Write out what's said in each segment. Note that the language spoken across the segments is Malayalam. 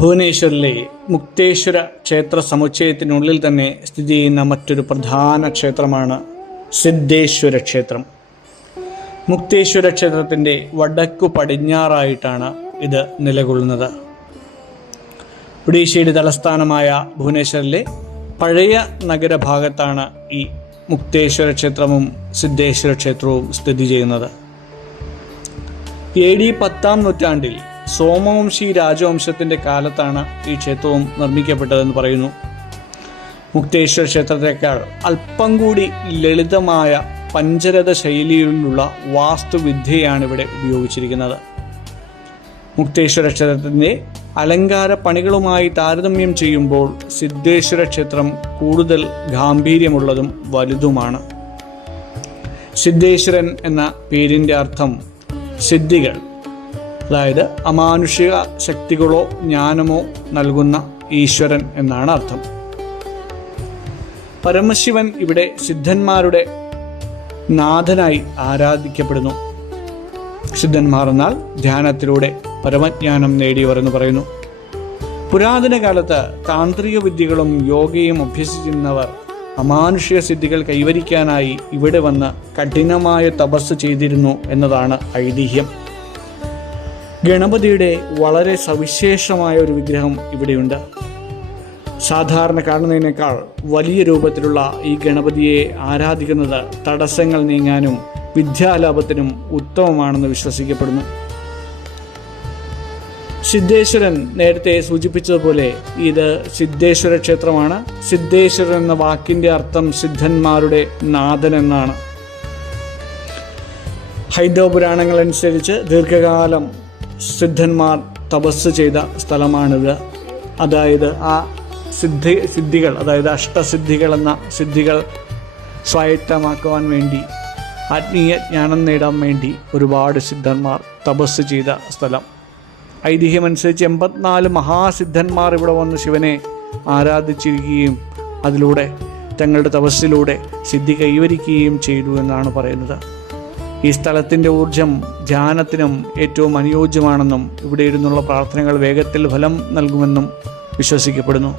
ഭുവനേശ്വറിലെ മുക്തേശ്വര ക്ഷേത്ര സമുച്ചയത്തിനുള്ളിൽ തന്നെ സ്ഥിതി ചെയ്യുന്ന മറ്റൊരു പ്രധാന ക്ഷേത്രമാണ് സിദ്ധേശ്വര ക്ഷേത്രം. മുക്തേശ്വര ക്ഷേത്രത്തിൻ്റെ വടക്കു പടിഞ്ഞാറായിട്ടാണ് ഇത് നിലകൊള്ളുന്നത്. ഒഡീഷയുടെ തലസ്ഥാനമായ ഭുവനേശ്വറിലെ പഴയ നഗരഭാഗത്താണ് ഈ മുക്തേശ്വര ക്ഷേത്രവും സിദ്ധേശ്വര ക്ഷേത്രവും സ്ഥിതി ചെയ്യുന്നത്. AD 10-ാം നൂറ്റാണ്ടിൽ സോമവംശി രാജവംശത്തിൻ്റെ കാലത്താണ് ഈ ക്ഷേത്രവും നിർമ്മിക്കപ്പെട്ടതെന്ന് പറയുന്നു. മുക്തേശ്വര ക്ഷേത്രത്തേക്കാൾ അല്പം കൂടി ലളിതമായ പഞ്ചരഥ ശൈലിയിലുള്ള വാസ്തുവിദ്യയാണ് ഇവിടെ ഉപയോഗിച്ചിരിക്കുന്നത്. മുക്തേശ്വര ക്ഷേത്രത്തിൻ്റെ അലങ്കാര പണികളുമായി താരതമ്യം ചെയ്യുമ്പോൾ സിദ്ധേശ്വര ക്ഷേത്രം കൂടുതൽ ഗാംഭീര്യമുള്ളതും വലുതുമാണ്. സിദ്ധേശ്വരൻ എന്ന പേരിൻ്റെ അർത്ഥം സിദ്ധികൾ, അതായത് അമാനുഷിക ശക്തികളോ ജ്ഞാനമോ നൽകുന്ന ഈശ്വരൻ എന്നാണ് അർത്ഥം. പരമശിവൻ ഇവിടെ സിദ്ധന്മാരുടെ നാഥനായി ആരാധിക്കപ്പെടുന്നു. സിദ്ധന്മാർ എന്നാൽ ധ്യാനത്തിലൂടെ പരമജ്ഞാനം നേടിയവർ എന്ന് പറയുന്നു. പുരാതന കാലത്ത് താന്ത്രിക വിദ്യകളും യോഗയും അഭ്യസിച്ചിരുന്നവർ അമാനുഷിക സിദ്ധികൾ കൈവരിക്കാനായി ഇവിടെ വന്ന് കഠിനമായ തപസ് ചെയ്തിരുന്നു എന്നതാണ് ഐതിഹ്യം. ഗണപതിയുടെ വളരെ സവിശേഷമായ ഒരു വിഗ്രഹം ഇവിടെയുണ്ട്. സാധാരണ കാണുന്നതിനേക്കാൾ വലിയ രൂപത്തിലുള്ള ഈ ഗണപതിയെ ആരാധിക്കുന്നത് തടസ്സങ്ങൾ നീങ്ങാനും വിദ്യാലാഭത്തിനും ഉത്തമമാണെന്ന് വിശ്വസിക്കപ്പെടുന്നു. സിദ്ധേശ്വരൻ നേരത്തെ സൂചിപ്പിച്ചതുപോലെ ഇത് സിദ്ധേശ്വര ക്ഷേത്രമാണ്. സിദ്ധേശ്വരൻ എന്ന വാക്കിൻ്റെ അർത്ഥം സിദ്ധന്മാരുടെ നാഥൻ എന്നാണ്. ഹൈന്ദവ പുരാണങ്ങളനുസരിച്ച് ദീർഘകാലം സിദ്ധന്മാർ തപസ് ചെയ്ത സ്ഥലമാണിത്. അതായത് ആ സിദ്ധികൾ, അതായത് അഷ്ടസിദ്ധികൾ എന്ന സിദ്ധികൾ സ്വായത്തമാക്കുവാൻ വേണ്ടി, ആത്മീയ ജ്ഞാനം നേടാൻ വേണ്ടി ഒരുപാട് സിദ്ധന്മാർ തപസ് ചെയ്ത സ്ഥലം. ഐതിഹ്യമനുസരിച്ച് 84 മഹാസിദ്ധന്മാർ ഇവിടെ വന്ന് ശിവനെ ആരാധിച്ചിരിക്കുകയും അതിലൂടെ തങ്ങളുടെ തപസ്സിലൂടെ സിദ്ധി കൈവരിക്കുകയും ചെയ്തു എന്നാണ് പറയുന്നത്. ഈ സ്ഥലത്തിൻ്റെ ഊർജം ധ്യാനത്തിനും ഏറ്റവും അനുയോജ്യമാണെന്നും ഇവിടെ ഇരുന്നുള്ള പ്രാർത്ഥനകൾ വേഗത്തിൽ ഫലം നൽകുമെന്നും വിശ്വസിക്കപ്പെടുന്നു.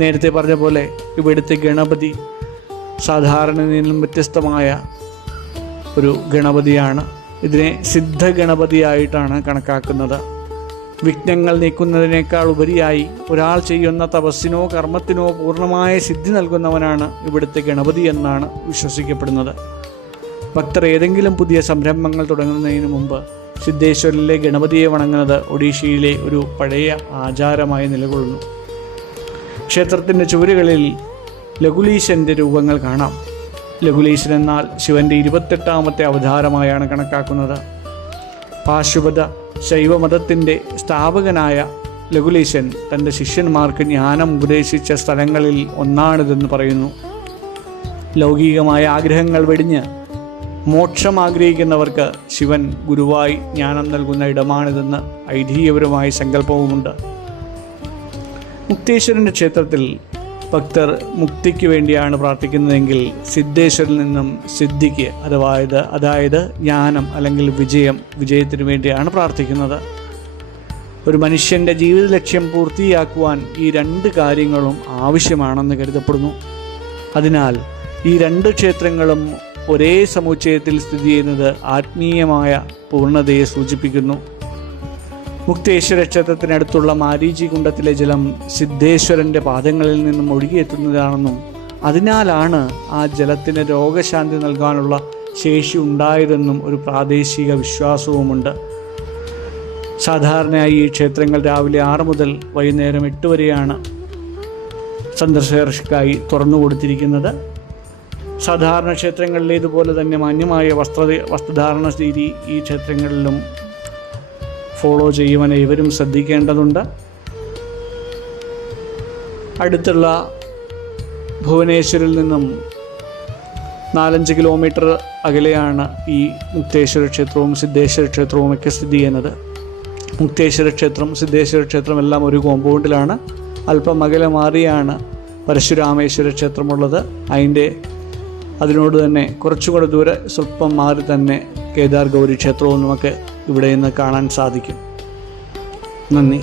നേരത്തെ പറഞ്ഞ പോലെ ഇവിടുത്തെ ഗണപതി സാധാരണയിൽ നിന്നും വ്യത്യസ്തമായ ഒരു ഗണപതിയാണ്. ഇതിനെ സിദ്ധ ഗണപതിയായിട്ടാണ് കണക്കാക്കുന്നത്. വിഘ്നങ്ങൾ നീക്കുന്നതിനേക്കാൾ ഉപരിയായി ഒരാൾ ചെയ്യുന്ന തപസ്സിനോ കർമ്മത്തിനോ പൂർണ്ണമായ സിദ്ധി നൽകുന്നവനാണ് ഇവിടുത്തെ ഗണപതി എന്നാണ് വിശ്വസിക്കപ്പെടുന്നത്. ഭക്തർ ഏതെങ്കിലും പുതിയ സംരംഭങ്ങൾ തുടങ്ങുന്നതിന് മുമ്പ് സിദ്ധേശ്വരിലെ ഗണപതിയെ വണങ്ങുന്നത് ഒഡീഷയിലെ ഒരു പഴയ ആചാരമായി നിലകൊള്ളുന്നു. ക്ഷേത്രത്തിൻ്റെ ചുവരുകളിൽ ലഘുലീശൻ്റെ രൂപങ്ങൾ കാണാം. ലഘുലീശൻ എന്നാൽ ശിവൻ്റെ 28ാമത്തെ അവതാരമായാണ് കണക്കാക്കുന്നത്. പാശുപത ശൈവമതത്തിൻ്റെ സ്ഥാപകനായ ലഘുലീശൻ തൻ്റെ ശിഷ്യന്മാർക്ക് ജ്ഞാനം ഉപദേശിച്ച സ്ഥലങ്ങളിൽ ഒന്നാണിതെന്ന് പറയുന്നു. ലൗകികമായ ആഗ്രഹങ്ങൾ വെടിഞ്ഞ് മോക്ഷം ആഗ്രഹിക്കുന്നവർക്ക് ശിവൻ ഗുരുവായി ജ്ഞാനം നൽകുന്ന ഇടമാണിതെന്ന് ഐതിഹ്യപരമായ സങ്കല്പവുമുണ്ട്. മുക്തേശ്വരൻ്റെ ക്ഷേത്രത്തിൽ ഭക്തർ മുക്തിക്ക് വേണ്ടിയാണ് പ്രാർത്ഥിക്കുന്നതെങ്കിൽ സിദ്ധേശ്വരിൽ നിന്നും സിദ്ധിക്ക് അതായത് ജ്ഞാനം അല്ലെങ്കിൽ വിജയത്തിന് വേണ്ടിയാണ് പ്രാർത്ഥിക്കുന്നത്. ഒരു മനുഷ്യൻ്റെ ജീവിത ലക്ഷ്യം പൂർത്തിയാക്കുവാൻ ഈ 2 കാര്യങ്ങളും ആവശ്യമാണെന്ന് കരുതപ്പെടുന്നു. അതിനാൽ ഈ 2 ക്ഷേത്രങ്ങളും ഒരേ സമുച്ചയത്തിൽ സ്ഥിതി ചെയ്യുന്നത് ആത്മീയമായ പൂർണ്ണതയെ സൂചിപ്പിക്കുന്നു. മുക്തേശ്വര ക്ഷേത്രത്തിനടുത്തുള്ള മാരീചി കുണ്ടത്തിലെ ജലം സിദ്ധേശ്വരൻ്റെ പാദങ്ങളിൽ നിന്നും ഒഴുകിയെത്തുന്നതാണെന്നും അതിനാലാണ് ആ ജലത്തിന് രോഗശാന്തി നൽകാനുള്ള ശേഷി ഉണ്ടായതെന്നും ഒരു പ്രാദേശിക വിശ്വാസവുമുണ്ട്. സാധാരണയായി ഈ ക്ഷേത്രങ്ങൾ രാവിലെ 6 മുതൽ വൈകുന്നേരം 8 വരെയാണ് സന്ദർശകർക്കായി തുറന്നു കൊടുത്തിരിക്കുന്നത്. സാധാരണ ക്ഷേത്രങ്ങളിലേതുപോലെ തന്നെ മാന്യമായ വസ്ത്രധാരണ രീതി ഈ ക്ഷേത്രങ്ങളിലും ഫോളോ ചെയ്യുവാൻ ഏവരും ശ്രദ്ധിക്കേണ്ടതുണ്ട്. അടുത്തുള്ള ഭുവനേശ്വരിൽ നിന്നും 4-5 കിലോമീറ്റർ അകലെയാണ് ഈ മുക്തേശ്വര ക്ഷേത്രവും സിദ്ധേശ്വര ക്ഷേത്രവും ഒക്കെ സ്ഥിതി ചെയ്യുന്നത്. മുക്തേശ്വര ക്ഷേത്രം സിദ്ധേശ്വര ക്ഷേത്രം എല്ലാം ഒരു കോമ്പൗണ്ടിലാണ്. അല്പം അകലെ മാറിയാണ് പരശുരാമേശ്വര ക്ഷേത്രമുള്ളത്. അതിനോട് തന്നെ കുറച്ചുകൂടെ ദൂരെ സ്വല്പം മാറി തന്നെ കേദാർ ഗൗരി ക്ഷേത്രവും നമുക്ക് ഇവിടെ നിന്ന് കാണാൻ സാധിക്കും. നന്ദി.